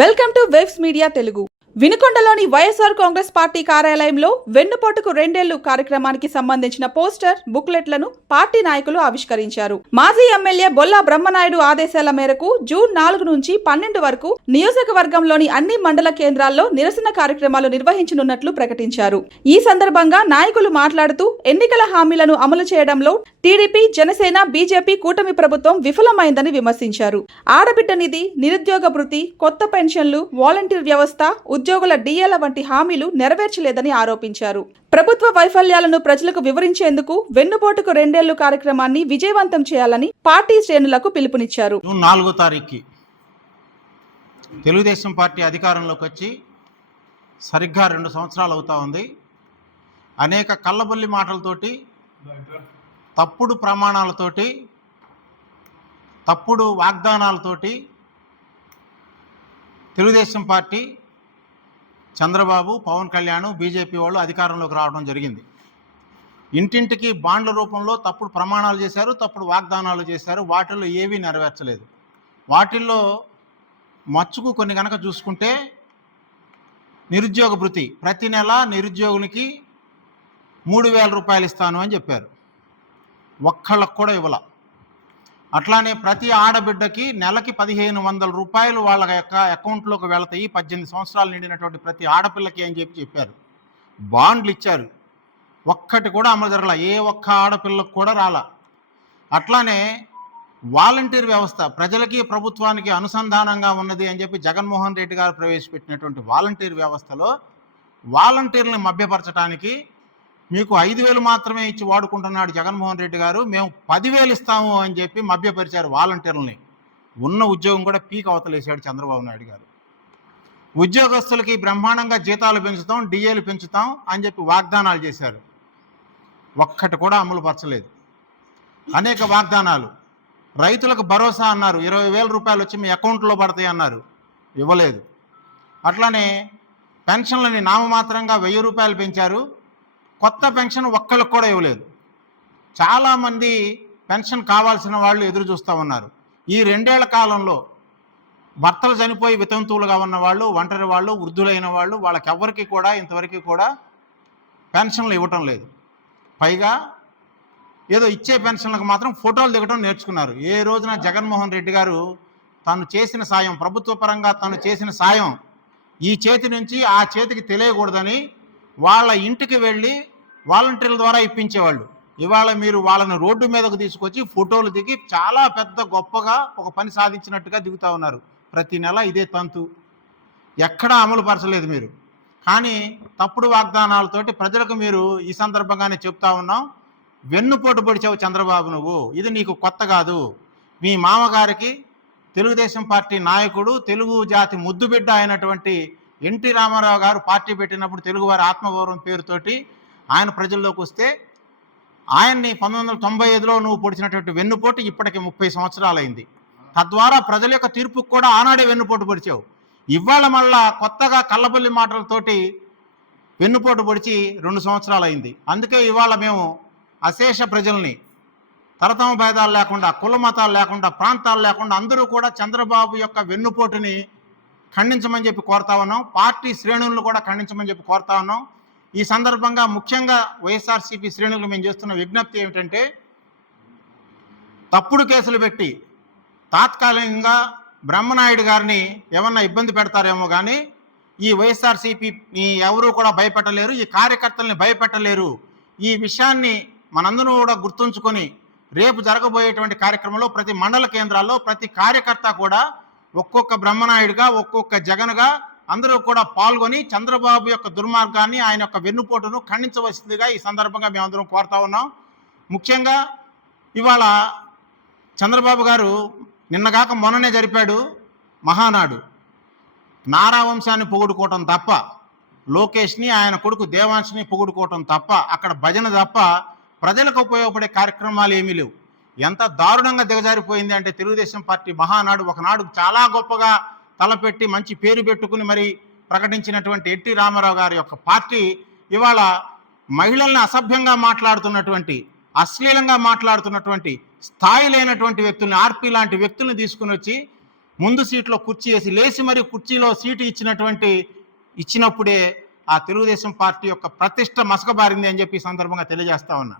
Welcome to waves media Telugu. వినుకొండలోని YSR Congress party కార్యాలయంలో వెన్నుపోటుకు 2 ఏళ్లు కార్యక్రమానికి సంబంధించిన పోస్టర్, బుక్లెట్లను పార్టీ నాయకులు ఆవిష్కరించారు. మాజీ ఎమ్మెల్యే బొల్లా బ్రహ్మనాయుడు ఆదేశాల మేరకు జూన్ 4 నుంచి 12 వరకు నియోజకవర్గంలోని అన్ని మండల కేంద్రాల్లో నిరసన కార్యక్రమాలు నిర్వహించనున్నట్లు ప్రకటించారు. ఈ సందర్భంగా నాయకులు మాట్లాడుతూ ఎన్నికల హామీలను అమలు చేయడంలో టీడీపీ, జనసేన, బీజేపీ కూటమి ప్రభుత్వం విఫలమైందని విమర్శించారు. ఆడబిడ్డ నిధి, నిరుద్యోగ భృతి, కొత్త పెన్షన్లు, వాలంటీర్ వ్యవస్థ, ఉద్యోగుల డిఏల వంటి హామీలు నెరవేర్చలేదని ఆరోపించారు. ప్రభుత్వ వైఫల్యాలను ప్రజలకు వివరించేందుకు వెన్నుపోటుకు 2 ఏళ్లు కార్యక్రమాన్ని విజయవంతం చేయాలని పార్టీ శ్రేణులకు పిలుపునిచ్చారు. జూన్ 4వ తారీఖుకి తెలుగుదేశం పార్టీ అధికారంలోకి వచ్చి సరిగ్గా 2 సంవత్సరాలు అవుతా ఉంది. అనేక కళ్ళబొల్లి మాటలతోటి, తప్పుడు ప్రమాణాలతోటి, తప్పుడు వాగ్దానాలతోటి తెలుగుదేశం పార్టీ, చంద్రబాబు, పవన్ కళ్యాణ్, బీజేపీ వాళ్ళు అధికారంలోకి రావడం జరిగింది. ఇంటింటికి బాండ్ల రూపంలో తప్పుడు ప్రమాణాలు చేశారు, తప్పుడు వాగ్దానాలు చేశారు. వాటిల్లో ఏవీ నెరవేర్చలేదు. వాటిల్లో మచ్చుకు కొన్ని కనుక చూసుకుంటే నిరుద్యోగ భృతి, ప్రతి నెల నిరుద్యోగునికి 3,000 రూపాయలు ఇస్తాను అని చెప్పారు. ఒక్కళ్ళకు కూడా ఇవ్వాల. అట్లానే ప్రతి ఆడబిడ్డకి నెలకి 1,500 రూపాయలు వాళ్ళ యొక్క అకౌంట్లోకి వెళతాయి 18 సంవత్సరాలు నిండినటువంటి ప్రతి ఆడపిల్లకి అని చెప్పారు. బాండ్లు ఇచ్చారు. ఒక్కటి కూడా అమలు జరగల. ఏ ఒక్క ఆడపిల్లకు కూడా రాల. అట్లానే వాలంటీర్ వ్యవస్థ ప్రజలకి, ప్రభుత్వానికి అనుసంధానంగా ఉన్నది అని చెప్పి జగన్మోహన్ రెడ్డి గారు ప్రవేశపెట్టినటువంటి వాలంటీర్ వ్యవస్థలో వాలంటీర్లను మభ్యపరచడానికి మీకు 5,000 మాత్రమే ఇచ్చి వాడుకుంటున్నాడు జగన్మోహన్ రెడ్డి గారు. మేము 10,000 ఇస్తాము అని చెప్పి మభ్యపరిచారు వాలంటీర్లని. ఉన్న ఉద్యోగం కూడా పీక్ అవతలేసాడు చంద్రబాబు నాయుడు గారు. ఉద్యోగస్తులకి బ్రహ్మాండంగా జీతాలు పెంచుతాం, డిఏలు పెంచుతాం అని చెప్పి వాగ్దానాలు చేశారు. ఒక్కటి కూడా అమలు పరచలేదు. అనేక వాగ్దానాలు. రైతులకు భరోసా అన్నారు, 20,000 రూపాయలు వచ్చి మీ అకౌంట్లో పడతాయి అన్నారు, ఇవ్వలేదు. అట్లానే పెన్షన్లని నామమాత్రంగా 1,000 రూపాయలు పెంచారు. కొత్త పెన్షన్ ఒక్కళ్ళకు కూడా ఇవ్వలేదు. చాలామంది పెన్షన్ కావాల్సిన వాళ్ళు ఎదురు చూస్తూ ఉన్నారు. ఈ 2 ఏళ్ల కాలంలో భర్తలు చనిపోయి వితంతువులుగా ఉన్న వాళ్ళు, ఒంటరి వాళ్ళు, వృద్ధులైన వాళ్ళు, వాళ్ళకెవ్వరికి కూడా ఇంతవరకు కూడా పెన్షన్లు ఇవ్వటం లేదు. పైగా ఏదో ఇచ్చే పెన్షన్లకు మాత్రం ఫోటోలు దిగటం నేర్చుకున్నారు. ఏ రోజున జగన్మోహన్ రెడ్డి గారు తను చేసిన సాయం, ప్రభుత్వ పరంగా తను చేసిన సాయం ఈ చేతి నుంచి ఆ చేతికి తెలియకూడదని వాళ్ళ ఇంటికి వెళ్ళి వాలంటీర్ల ద్వారా ఇప్పించేవాళ్ళు. ఇవాళ మీరు వాళ్ళని రోడ్డు మీదకు తీసుకొచ్చి ఫోటోలు దిగి చాలా పెద్ద గొప్పగా ఒక పని సాధించినట్టుగా దిగుతూ ఉన్నారు. ప్రతి నెల ఇదే తంతు. ఎక్కడా అమలు పరచలేదు మీరు. కానీ తప్పుడు వాగ్దానాలతోటి ప్రజలకు మీరు ఈ సందర్భంగానే చెప్తా ఉన్నాం, వెన్నుపోటు పొడిచావు చంద్రబాబు నువ్వు. ఇది నీకు కొత్త కాదు. మీ మామగారికి తెలుగుదేశం పార్టీ నాయకుడు, తెలుగు జాతి ముద్దుబిడ్డ అయినటువంటి ఎన్టీ రామారావు గారు పార్టీ పెట్టినప్పుడు తెలుగువారి ఆత్మగౌరవం పేరుతోటి ఆయన ప్రజల్లోకి వస్తే ఆయన్ని 1995లో నువ్వు పొడిచినటువంటి వెన్నుపోటు ఇప్పటికి 30 సంవత్సరాలు అయింది. తద్వారా ప్రజల యొక్క తీర్పుకు కూడా ఆనాడే వెన్నుపోటు పొడిచావు. ఇవాళ మళ్ళా కొత్తగా కళ్ళబొల్లి మాటలతోటి వెన్నుపోటు పొడిచి 2 సంవత్సరాలు అయింది. అందుకే ఇవాళ మేము అశేష ప్రజల్ని తరతమ భేదాలు లేకుండా, కుల మతాలు లేకుండా, ప్రాంతాలు లేకుండా అందరూ కూడా చంద్రబాబు యొక్క వెన్నుపోటుని ఖండించమని చెప్పి కోరుతా ఉన్నాం. పార్టీ శ్రేణులను కూడా ఖండించమని చెప్పి కోరుతా ఉన్నాం. ఈ సందర్భంగా ముఖ్యంగా వైఎస్ఆర్సీపీ శ్రేణులు మేము చేస్తున్న విజ్ఞప్తి ఏమిటంటే, తప్పుడు కేసులు పెట్టి తాత్కాలికంగా బ్రహ్మనాయుడు గారిని ఏమన్నా ఇబ్బంది పెడతారేమో కానీ ఈ వైఎస్ఆర్సీపీ ఎవరూ కూడా భయపెట్టలేరు, ఈ కార్యకర్తల్ని భయపెట్టలేరు. ఈ విషయాన్ని మనందరూ కూడా గుర్తుంచుకొని రేపు జరగబోయేటువంటి కార్యక్రమంలో ప్రతి మండల కేంద్రాల్లో ప్రతి కార్యకర్త కూడా ఒక్కొక్క బ్రహ్మనాయుడుగా, ఒక్కొక్క జగన్గా అందరూ కూడా పాల్గొని చంద్రబాబు యొక్క దుర్మార్గాన్ని, ఆయన యొక్క వెన్నుపోటును ఖండించవలసిందిగా ఈ సందర్భంగా మేమందరం కోరుతా ఉన్నాం. ముఖ్యంగా ఇవాళ చంద్రబాబు గారు నిన్నగాక మొన్ననే జరిపాడు మహానాడు. నారా వంశాన్ని పొగుడుకోవటం తప్ప, లోకేష్ని, ఆయన కొడుకు దేవాంశ్ని పొగుడుకోవటం తప్ప, అక్కడ భజన తప్ప ప్రజలకు ఉపయోగపడే కార్యక్రమాలు ఏమీ లేవు. ఎంత దారుణంగా దిగజారిపోయింది అంటే తెలుగుదేశం పార్టీ మహానాడు ఒకనాడు చాలా గొప్పగా తలపెట్టి మంచి పేరు పెట్టుకుని మరి ప్రకటించినటువంటి ఎన్టీ రామారావు గారి యొక్క పార్టీ ఇవాళ మహిళల్ని అసభ్యంగా మాట్లాడుతున్నటువంటి, అశ్లీలంగా మాట్లాడుతున్నటువంటి, స్థాయి లేనటువంటి వ్యక్తుల్ని, ఆర్పి లాంటి వ్యక్తుల్ని తీసుకుని వచ్చి ముందు సీట్లో కుర్చీ వేసి లేచి మరి కుర్చీలో సీటు ఇచ్చినప్పుడే ఆ తెలుగుదేశం పార్టీ యొక్క ప్రతిష్ట మసకబారింది అని చెప్పి ఈ సందర్భంగా తెలియజేస్తా ఉన్నా.